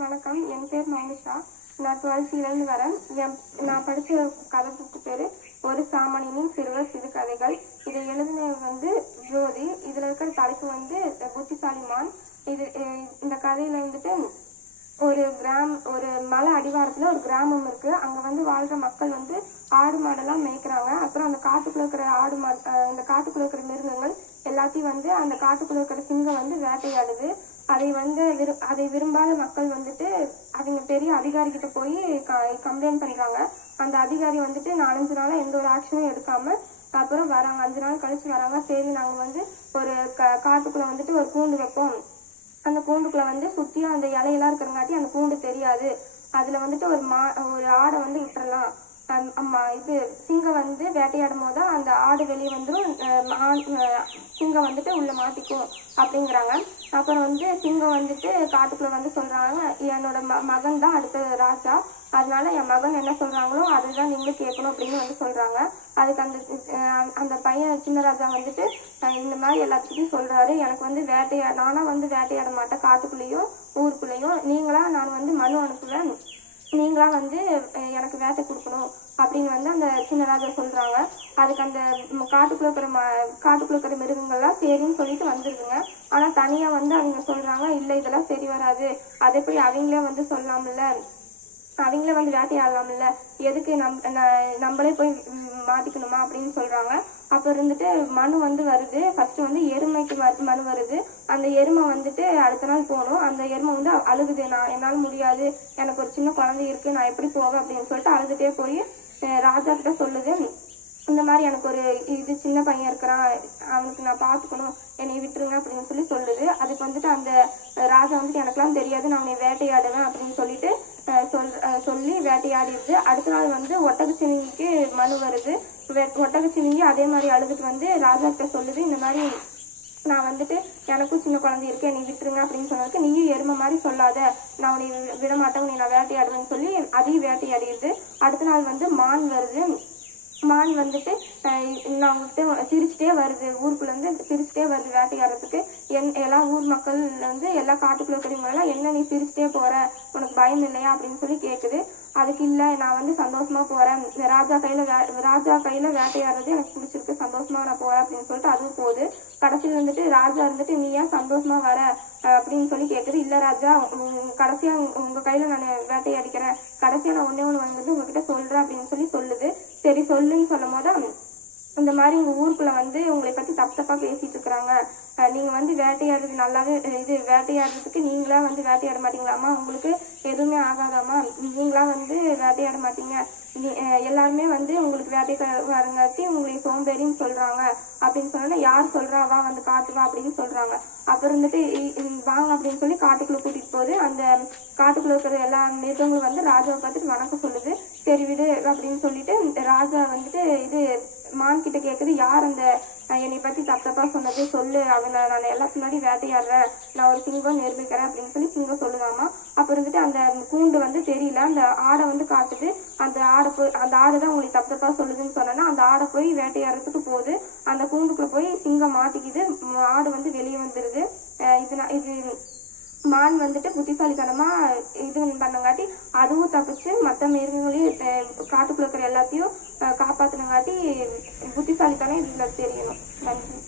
வணக்கம். என் பேர் மௌனிஷா. நான் 12th வரேன். நான் படித்த கதை புக்கு பேர் ஒரு சாமானியனின் சிறுவர் சிறுகதைகள். இதை எழுதினவர் ஜோதி. இதில் இருக்கிற தலைப்பு புத்திசாலிமான். இந்த கதையில் ஒரு மலை அடிவாரத்தில் ஒரு கிராமம் இருக்கு. அங்கே வாழ்கிற மக்கள் ஆடு மாடெல்லாம் மேய்க்கிறாங்க. அப்புறம் அந்த காட்டுக்குள்ள இருக்கிற அந்த காட்டுக்குள்ள இருக்கிற மிருகங்கள் எல்லாத்தையும் அந்த காட்டுக்குள்ள இருக்கிற சிங்கம் வேட்டையாடுது. அதை விரும்பாத மக்கள் அவங்க பெரிய அதிகாரிகிட்ட போய் கம்ப்ளைண்ட் பண்றாங்க. அந்த அதிகாரி 4-5 நாளா எந்த ஒரு ஆக்ஷனும் எடுக்காம அப்புறம் வராங்க. 5 நாள் கழிச்சு வராங்க. சரி, நாங்க ஒரு காட்டுக்குள்ள ஒரு கூண்டு வைப்போம். அந்த கூண்டுக்குள்ள சுத்தியும் அந்த இலையெல்லாம் இருக்கிறங்காட்டி அந்த கூண்டு தெரியாது. அதுல ஒரு ஆடை விட்டுறலாம். சிங்கம் வேட்டையாடும் போது அந்த ஆடு வெளியே வந்துடும். சிங்கம் உள்ள மாட்டிக்கும் அப்படிங்கிறாங்க. அப்புறம் சிங்கம் காட்டுக்குள்ள சொல்றாங்க, என்னோட மகன் தான் அடுத்த ராஜா, அதனால என் மகன் என்ன சொல்றாங்களோ அதுதான் நீங்களும் கேட்கணும் அப்படின்னு சொல்றாங்க. அதுக்கு அந்த பையன் சின்ன ராஜா இந்த மாதிரி எல்லாத்துக்கிட்டையும் சொல்றாரு, எனக்கு நானா வேட்டையாட மாட்டேன், காட்டுக்குள்ளேயும் ஊருக்குள்ளேயும் நீங்களா நான் மனு அனுப்புவேன், நீங்களா எனக்கு வேட்டை கொடுக்கணும் அப்படின்னு அந்த சின்ன ராஜா சொல்றாங்க. அதுக்கு அந்த காட்டுக்குள்ள இருக்கிற மிருகங்கள்லாம் சரின்னு சொல்லிட்டு வந்துருதுங்க. ஆனா தனியா அவங்க சொல்றாங்க, இல்ல இதெல்லாம் சரி வராது, அது எப்படி அவங்களே சொல்லலாம்ல, அவங்களே வேட்டையாடலாம்ல, எதுக்கு நம்மளே போய் மாட்டிக்கணுமா அப்படின்னு சொல்றாங்க. அப்ப மனு வருது. ஃபர்ஸ்ட் எருமைக்கு மனு வருது. அந்த எருமை அடுத்த நாள் போகணும். அந்த எருமை அழுகுது, நான் என்னால முடியாது, எனக்கு ஒரு சின்ன குழந்தை இருக்கு, நான் எப்படி போவேன் அப்படின்னு சொல்லிட்டு அழுதுட்டே போய் ராஜா கிட்ட சொல்லுது, இந்த மாதிரி எனக்கு ஒரு சின்ன பையன் இருக்கிறான், அவனுக்கு நான் பார்த்துக்கணும், என்னை விட்டுருங்க அப்படின்னு சொல்லுது. அதுக்கு அந்த ராஜா எனக்கெல்லாம் தெரியாது, நான் அவனை வேட்டையாடுவேன் அப்படின்னு சொல்லிட்டு சொல்லி வேட்டையாடிடுது. அடுத்த நாள் ஒட்டகச்சிவிங்கிக்கு மனு வருது. ஒட்டகச்சிவிங்கி அதே மாதிரி அழுதுட்டு ராஜா கிட்ட சொல்லுது, இந்த மாதிரி நான் எனக்கும் சின்ன குழந்தை இருக்கு, என்னை விட்டுருங்க அப்படின்னு சொன்னதுக்கு, நீயும் எருமை மாதிரி சொல்லாத, நான் உன்னை விடமாட்டேன், உன்னை நான் வேட்டையாடுவேன்னு சொல்லி அதையும் வேட்டையாடிடுது. அடுத்த நாள் மான் வருது. மான் நான் உங்ககிட்ட சிரிச்சுட்டே வருது, ஊருக்குள்ள சிரிச்சுட்டே வருது வேட்டையாடுறதுக்கு. எல்லா ஊர் மக்கள் எல்லா காட்டுக்குள்ள இருக்கிறவங்க எல்லாம், என்ன நீ சிரிச்சுட்டே போற, உனக்கு பயம் இல்லையா அப்படின்னு சொல்லி கேக்குது. அதுக்கு இல்ல, நான் சந்தோஷமா போறேன், ராஜா கையில வேட்டையாடுறது எனக்கு பிடிச்சிருக்கு, சந்தோஷமா நான் போறேன் அப்படின்னு சொல்லிட்டு அதுவும் போகுது. கடைசியில் ராஜா நீ ஏன் சந்தோஷமா வர அப்படின்னு சொல்லி கேக்குது. இல்ல ராஜா, கடைசியா உங்க கையில நான் வேட்டையாடிக்கிறேன், கடைசியா நான் ஒண்ணு உங்ககிட்ட சொல்றேன் அப்படின்னு சொல்லுது. சரி சொல்லுன்னு சொல்லும் போது, இந்த மாதிரி உங்க ஊருக்குள்ள உங்களை பத்தி தப்பா பேசிட்டு இருக்கிறாங்க, நீங்க வேட்டையாடுறது நல்லாவே, வேட்டையாடுறதுக்கு நீங்களா வேட்டையாட மாட்டீங்களாமா, உங்களுக்கு எதுவுமே ஆகாதாமா, நீங்களா வேட்டையாட மாட்டீங்க, எல்லாருமே உங்களுக்கு வேட்டைக்காரங்காட்டி உங்களை சோம்பேறின்னு சொல்றாங்க அப்படின்னு சொன்னா, யார் சொல்றா, வா காட்டுவா அப்படின்னு சொல்றாங்க. அப்புறம் வாங்க அப்படின்னு சொல்லி காட்டுக்குள்ள கூட்டிட்டு போகுது. அந்த காட்டுக்குள்ள இருக்கிற எல்லா மிருகங்களும் ராஜாவை பார்த்துட்டு வணக்கம் சொல்லுது. சரி விடு அப்படின்னு சொல்லிட்டு ராஜா மான் கிட்ட கேக்குது, யார் அந்த என்னை பத்தி தப்பா சொன்னது சொல்லு, அவனை நான் எல்லாத்துக்கு முன்னாடி வேட்டையாடுறேன், நான் ஒரு சிங்கம் நிரூபிக்கிறேன் அப்படின்னு சொல்லி சிங்கம் சொல்லுதாமா. அப்புறம் அந்த கூண்டு தெரியல, அந்த ஆடை காட்டுது. அந்த ஆடு தான் உங்களுக்கு தப்பா சொல்லுதுன்னு சொன்னா, அந்த ஆடை போய் வேட்டையாடுறதுக்கு போகுது. அந்த கூண்டுக்குள்ள போய் சிங்கம் மாட்டிக்குது. ஆடு வெளியே வந்துருது. இது மான் புத்திசாலித்தனமா பண்ணங்காட்டி அதுவும் தப்பிச்சு மற்ற மிருகங்களையும் காட்டுக்குள்ள இருக்கிற எல்லாத்தையும் காப்பாத்தினங்காட்டி புத்திசாலித்தனம் இதுல தெரியணும். நன்றி.